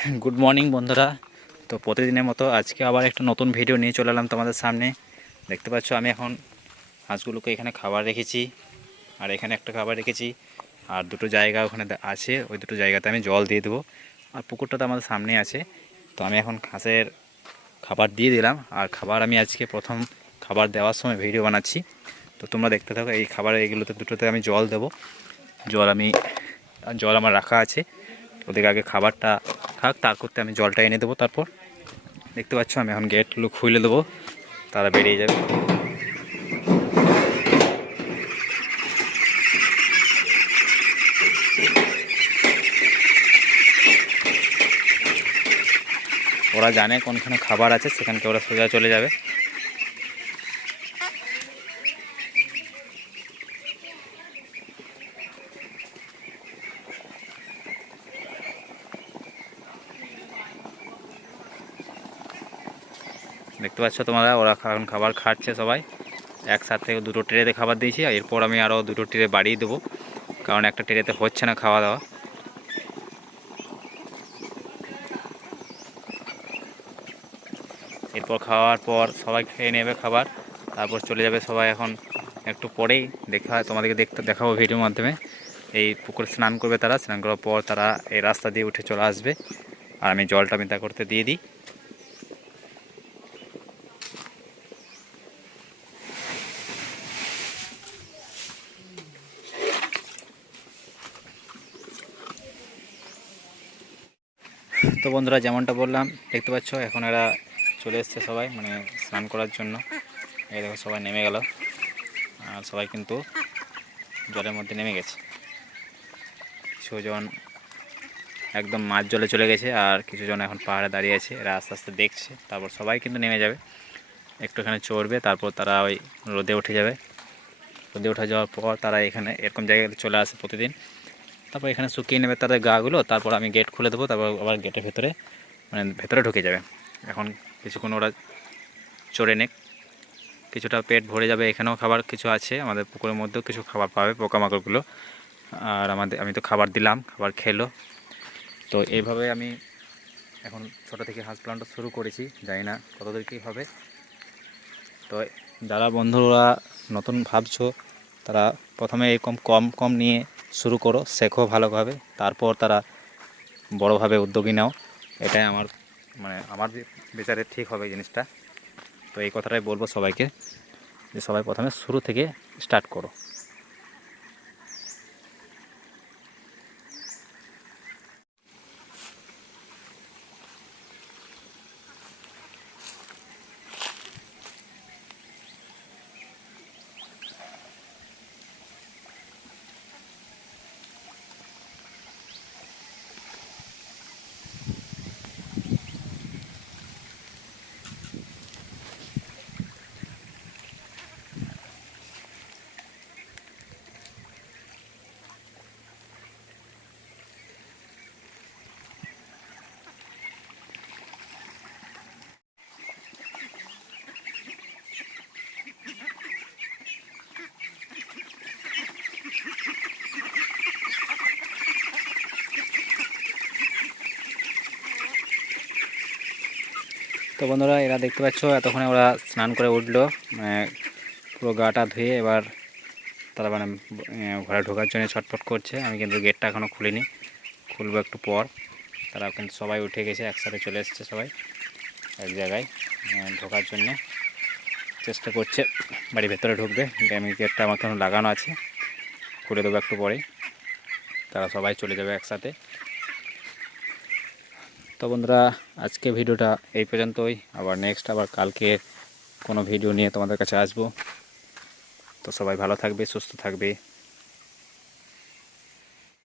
Good morning বন্ধুরা। তো প্রতিদিনের মতো আজকে আবার একটা নতুন ভিডিও নিয়ে চলে এলাম তোমাদের সামনে। দেখতে পাচ্ছ আমি এখন হাঁসগুলোকে এখানে খাবার রেখেছি, আর এখানে একটা খাবার রেখেছি, আর দুটো জায়গা ওখানে আছে, ওই দুটো জায়গাতে আমি জল দিয়ে দেবো। আর পুকুরটা তো আমাদের সামনেই আছে। তো আমি এখন হাঁসের খাবার দিয়ে দিলাম, আর খাবার আমি আজকে প্রথম খাবার দেওয়ার সময় ভিডিও বানাচ্ছি। তো তোমরা দেখতে থাকো। এই খাবার এগুলোতে দুটোতে আমি জল দেবো। জল আমার রাখা আছে। ওদেরকে আগে খাবারটা খাক, তার করতে আমি জলটা এনে দেবো। তারপর দেখতে পাচ্ছ আমি এখন গেটগুলো খুলে দেবো, তারা বেরিয়ে যাবে। ওরা জানে কোনখানে খাবার আছে, সেখানকে ওরা সোজা চলে যাবে। দেখতে পাচ্ছ তোমরা, ওরা এখন খাবার খাচ্ছে সবাই একসাথে। দুটো ট্রেতে খাবার দিয়েছি, আর এরপর আমি আরও দুটো ট্রে বাড়িয়ে দেবো, কারণ একটা ট্রেতে হচ্ছে না খাওয়া দাওয়া। এরপর খাওয়ার পর সবাই খেয়ে নেবে খাবার, তারপর চলে যাবে সবাই। এখন একটু পরেই তোমাদেরকে দেখাবো ভিডিওর মাধ্যমে। এই পুকুরে স্নান করবে তারা, স্নান করার পর তারা এই রাস্তা দিয়ে উঠে চলে আসবে, আর আমি জলটা মিতা করতে দিয়ে দিই। তো বন্ধুরা, যেমনটা বললাম, দেখতে পাচ্ছ এখন এরা চলে এসছে সবাই, মানে স্নান করার জন্য। এই দেখো সবাই নেমে গেল, আর সবাই কিন্তু জলের মধ্যে নেমে গেছে। কিছুজন একদম মাঝ জলে চলে গেছে, আর কিছুজন এখন পাহাড়ে দাঁড়িয়ে আছে। এরা আস্তে আস্তে দেখছে, তারপর সবাই কিন্তু নেমে যাবে, একটুখানি চড়বে, তারপর তারা ওই রোদে উঠে যাবে। রোদে উঠে যাওয়ার পর তারা এখানে এরকম জায়গায় চলে আসে প্রতিদিন। তারপর এখানে শুকিয়ে নেবে তাদের গাগুলো, তারপর আমি গেট খুলে দেবো, তারপর আবার গেটের ভেতরে মানে ভেতরে ঢুকে যাবে। এখন কিছুক্ষণ ওরা চড়ে নেক, কিছুটা পেট ভরে যাবে। এখানেও খাবার কিছু আছে, আমাদের পুকুরের মধ্যেও কিছু খাবার পাবে পোকামাকড়গুলো। আর আমি তো খাবার দিলাম, খাবার খেলো। তো এইভাবে আমি এখন ছোটো থেকে হাঁস পালনটা শুরু করেছি, জানি না কতদূর কী হবে। তো যারা বন্ধুরা নতুন ভাবছো, তারা প্রথমে এরকম কম কম নিয়ে শুরু করো, শেখো ভালোভাবে, তারপর তারা বড়োভাবে উদ্যোগী নাও। এটাই আমার বিচারে ঠিক হবে জিনিসটা। তো এই কথাটাই বলবো সবাইকে, যে সবাই প্রথমে শুরু থেকে স্টার্ট করো। তো বন্ধুরা, এরা দেখতে পাচ্ছ এতক্ষণে ওরা স্নান করে উঠলো, মানে পুরো গাটা ধুয়ে এবার তারা মানে ঘরে ঢোকার জন্য ছটফট করছে। আমি কিন্তু গেটটা এখনও খুলিনি, খুলবো একটু পর। তারা কিন্তু সবাই উঠে গেছে, একসাথে চলে এসছে সবাই এক জায়গায় ঢোকার জন্যে চেষ্টা করছে, বাড়ির ভেতরে ঢুকবে। আমি গেটটা আমার এখন লাগানো আছে, খুলে দেবো একটু পরেই। তারা সবাই চলে যাবে একসাথে। তো বন্ধুরা, আজকে ভিডিওটা এই পর্যন্তই। আবার কালকে কোনো ভিডিও নিয়ে তোমাদের কাছে আসবো। তো সবাই ভালো থাকবে, সুস্থ থাকবে।